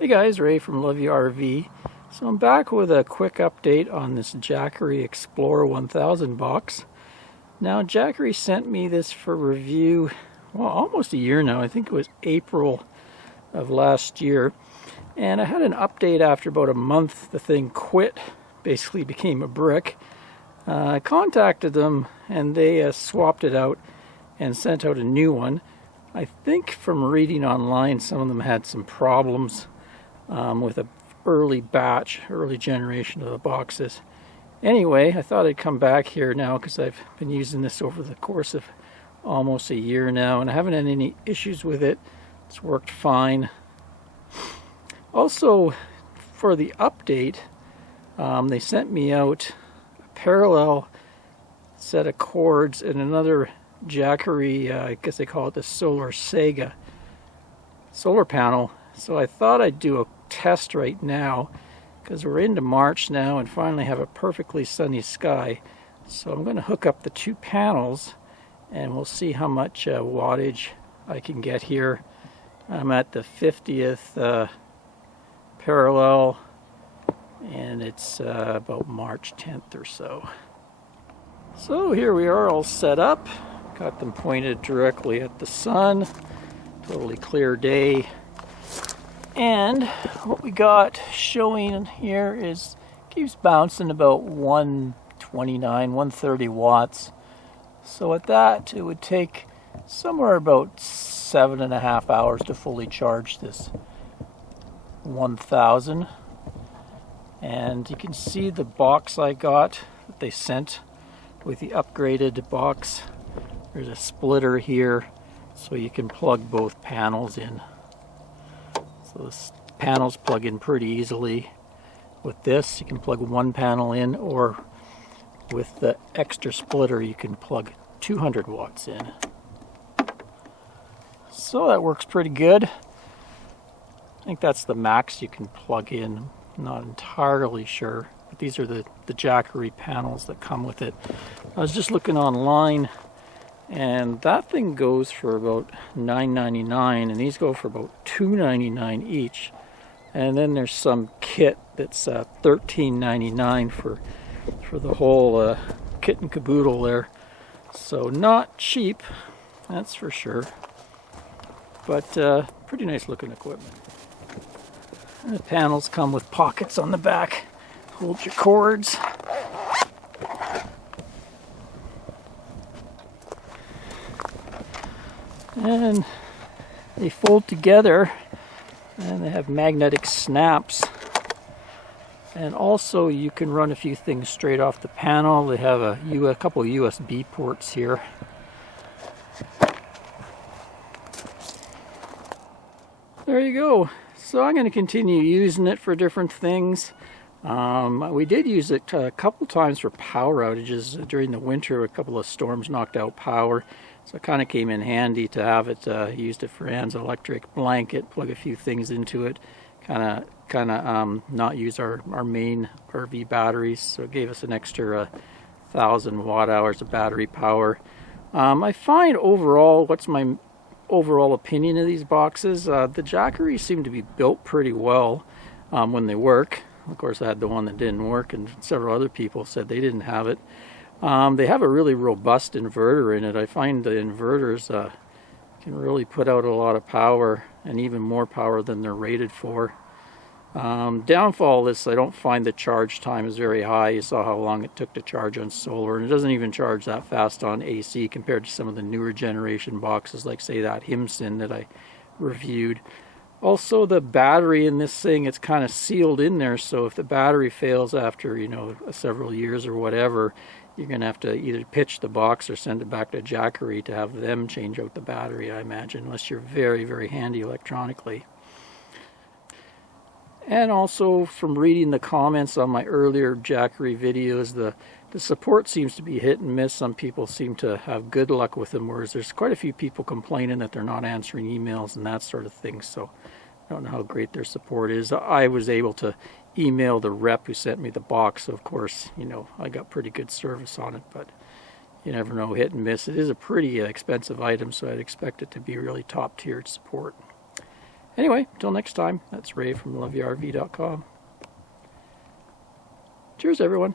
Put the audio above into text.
Hey guys, Ray from Love You RV. So I'm back with a quick update on this Jackery Explorer 1000 box. Now Jackery sent me this for review, well, almost a year now. I think it was April of last year. And I had an update after about a month. The thing quit, basically became a brick. I contacted them and they swapped it out and sent out a new one. I think from reading online, some of them had some problems with a early generation of the boxes. Anyway, I thought I'd come back here now because I've been using this over the course of almost a year now and I haven't had any issues with it. It's worked fine. Also, for the update, they sent me out a parallel set of cords and another Jackery, I guess they call it the SolarSaga solar panel. So I thought I'd do a test right now because we're into March now and finally have a perfectly sunny sky. So I'm going to hook up the two panels and we'll see how much wattage I can get here. I'm at the 50th parallel and it's about March 10th or so. So here we are all set up. Got them pointed directly at the sun. Totally clear day. And what we got showing here is keeps bouncing about 129, 130 watts. So at that, it would take somewhere about 7.5 hours to fully charge this 1000. And you can see the box I got that they sent with the upgraded box. There's a splitter here so you can plug both panels in. So the panels plug in pretty easily. With this, you can plug one panel in, or with the extra splitter, you can plug 200 watts in. So that works pretty good. I think that's the max you can plug in. I'm not entirely sure, but these are the Jackery panels that come with it. I was just looking online, and that thing goes for about $9.99, and these go for about $2.99 each. And then there's some kit that's $13.99 for the whole kit and caboodle there. So not cheap, that's for sure. But pretty nice looking equipment. And the panels come with pockets on the back. Hold your cords. And they fold together and they have magnetic snaps, and also you can run a few things straight off the panel. They have a couple of USB ports here. There you go. So I'm going to continue using it for different things. We did use it a couple times for power outages during the winter. A couple of storms knocked out power. So it kind of came in handy to have it. Used it for Anne's electric blanket, plug a few things into it, kind of not use our main RV batteries. So it gave us an extra 1,000 watt hours of battery power. I find overall, what's my overall opinion of these boxes? The Jackery seem to be built pretty well when they work. Of course, I had the one that didn't work, and several other people said they didn't have it. They have a really robust inverter in it. I find the inverters can really put out a lot of power, and even more power than they're rated for. Downfall of this, I don't find the charge time is very high. You saw how long it took to charge on solar, and it doesn't even charge that fast on AC compared to some of the newer generation boxes, like say that Himson that I reviewed. Also, the battery in this thing, it's kind of sealed in there, so if the battery fails after, several years or whatever, you're going to have to either pitch the box or send it back to Jackery to have them change out the battery, I imagine, unless you're very, very handy electronically. And also, from reading the comments on my earlier Jackery videos, the support seems to be hit and miss. Some people seem to have good luck with them, whereas there's quite a few people complaining that they're not answering emails and that sort of thing. So I don't know how great their support is. I was able to email the rep who sent me the box, so of course, I got pretty good service on it, but you never know, hit and miss. It is a pretty expensive item, so I'd expect it to be really top-tiered support. Anyway, until next time, that's Ray from loveyourrv.com. Cheers, everyone.